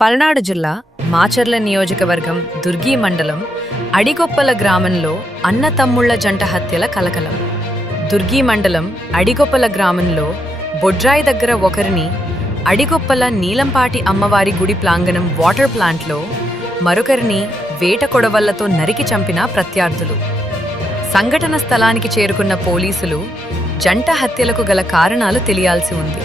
పల్నాడు జిల్లా మాచర్ల నియోజకవర్గం దుర్గి మండలం అడిగొప్పల గ్రామంలో అన్నతమ్ముళ్ల జంట హత్యల కలకలం. దుర్గి మండలం అడిగొప్పల గ్రామంలో బొడ్రాయి దగ్గర ఒకరిని, అడిగొప్పల నీలంపాటి అమ్మవారి గుడి ప్రాంగణం వాటర్ ప్లాంట్లో మరొకరిని వేట కొడవళ్లతో నరికి చంపిన ప్రత్యర్థులు. సంఘటన స్థలానికి చేరుకున్న పోలీసులు జంట హత్యలకు గల కారణాలు తెలియాల్సి ఉంది.